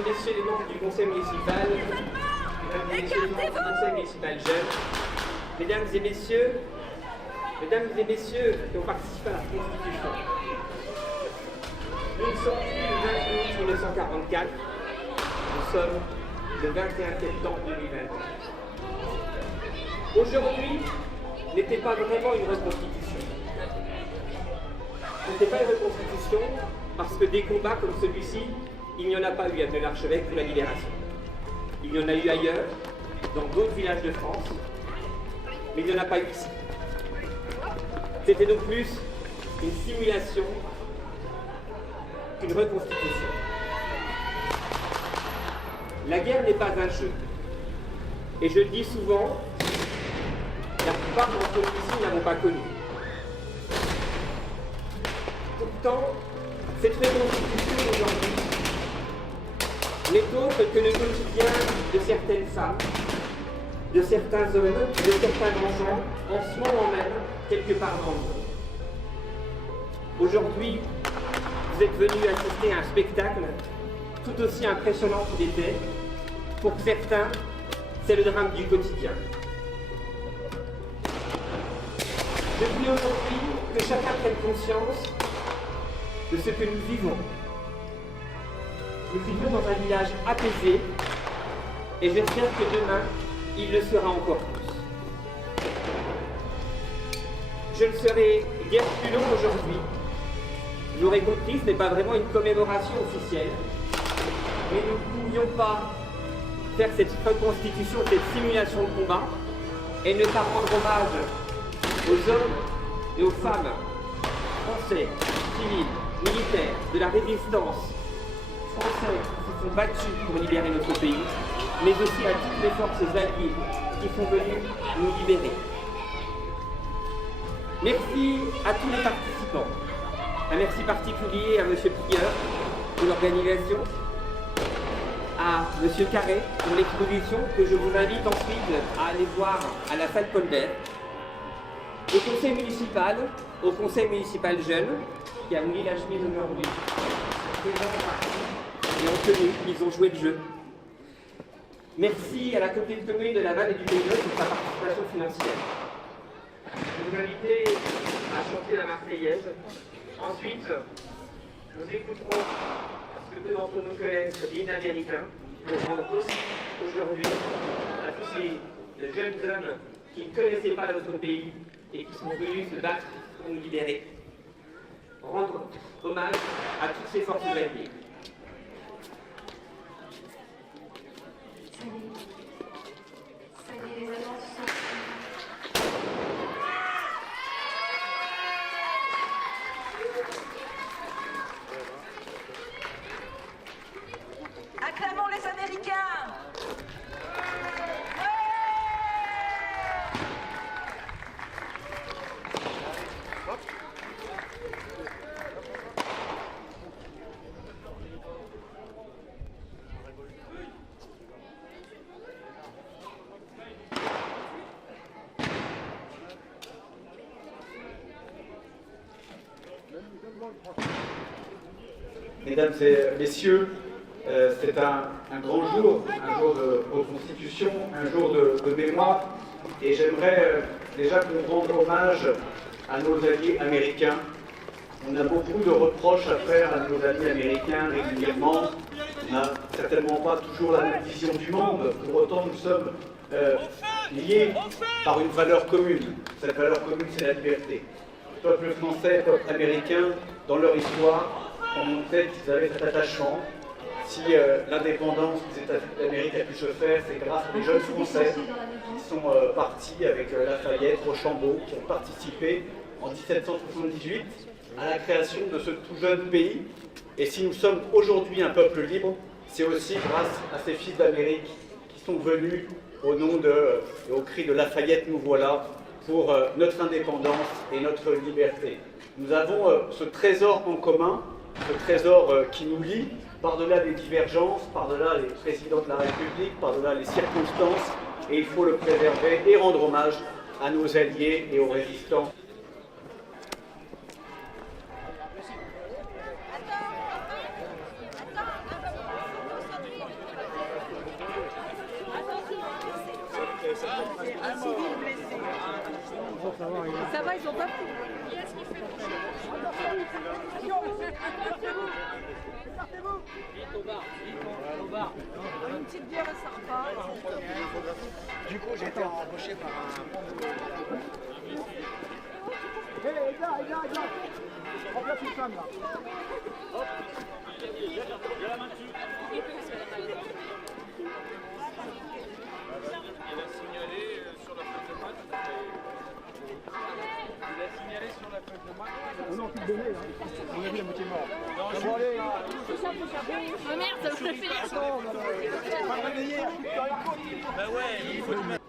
et messieurs les membres du conseil municipal, mesdames et messieurs les membres du conseil municipal jeune, mesdames et messieurs qui ont participé à la Constitution. Nous ne sommes plus le 20 août 1944, nous sommes le 21 septembre 2020. Aujourd'hui n'était pas vraiment une reconstitution. Ce n'était pas une reconstitution parce que des combats comme celui-ci, il n'y en a pas eu à l'Archevêque pour la libération. Il y en a eu ailleurs, dans d'autres villages de France, mais il n'y en a pas eu ici. C'était donc plus une simulation qu'une reconstitution. La guerre n'est pas un jeu. Et je le dis souvent, la plupart d'entre nous ici n'avons pas connu. Pourtant, cette reconstitution d'aujourd'hui n'est autre que le quotidien de certaines femmes, de certains hommes, de certains enfants, en ce moment même, quelque part dans le monde. Aujourd'hui, vous êtes venus assister à un spectacle tout aussi impressionnant qu'il était. Pour certains, c'est le drame du quotidien. Depuis aujourd'hui, que chacun prenne conscience de ce que nous vivons. Nous vivons dans un village apaisé et j'espère que demain, il le sera encore plus. Je ne serai guère plus long aujourd'hui. Vous l'aurez compris, ce n'est pas vraiment une commémoration officielle, mais nous ne pouvions pas faire cette reconstitution, cette simulation de combat, et ne pas rendre hommage aux hommes et aux femmes français, civils, militaires, de la résistance, français qui se sont battus pour libérer notre pays, mais aussi à toutes les forces alliées qui sont venues nous libérer. Merci à tous les participants. Un merci particulier à M. Prieur pour l'organisation, à M. Carré pour l'exposition que je vous invite ensuite à aller voir à la salle Colbert, au conseil municipal jeune qui a mis la chemise aujourd'hui, et en tenue, ils ont joué le jeu. Merci à la communauté de communes de Laval et du Pays pour sa participation financière. Je vous invite à chanter la Marseillaise. Ensuite, nous écouterons ce que peu d'entre nous connaissent l'hymne américain pour rendre aussi aujourd'hui à tous ces jeunes hommes qui ne connaissaient pas notre pays et qui sont venus se battre pour nous libérer. Rendre hommage à toutes ces forces alliées. Salut les annonces. Acclamons les Américains. Mesdames et messieurs, c'est un grand jour, un jour de reconstitution, un jour de mémoire, et j'aimerais déjà qu'on rende hommage à nos alliés américains. On a beaucoup de reproches à faire à nos alliés américains régulièrement. On n'a certainement pas toujours la même vision du monde. Pour autant, nous sommes liés par une valeur commune. Cette valeur commune, c'est la liberté. Le peuple français, le peuple américain, dans leur histoire, ont montré qu'ils avaient cet attachement. Si l'indépendance des États-Unis d'Amérique a pu se faire, c'est grâce à des jeunes Français qui sont partis avec Lafayette, Rochambeau, qui ont participé en 1778 à la création de ce tout jeune pays. Et si nous sommes aujourd'hui un peuple libre, c'est aussi grâce à ces fils d'Amérique qui sont venus au nom et au cri de Lafayette, nous voilà, pour notre indépendance et notre liberté. Nous avons ce trésor en commun, ce trésor qui nous lie, par-delà les divergences, par-delà les présidents de la République, par-delà les circonstances, et il faut le préserver et rendre hommage à nos alliés et aux résistants. Ça va, ils ont pas pris. Une petite bière, ça repart. Du coup, j'ai été embauché par un... Hé les gars, remplace une femme là. Hop. Il y a la main dessus. Il a signalé sur la feuille de match. Il a signalé sur la feuille de match. On a envie de donner là. On a vu la moitié mort. Non, je vais aller. Oh merde, ça me fait Attends, on va pas réveiller. Bah ouais, il faut le mettre.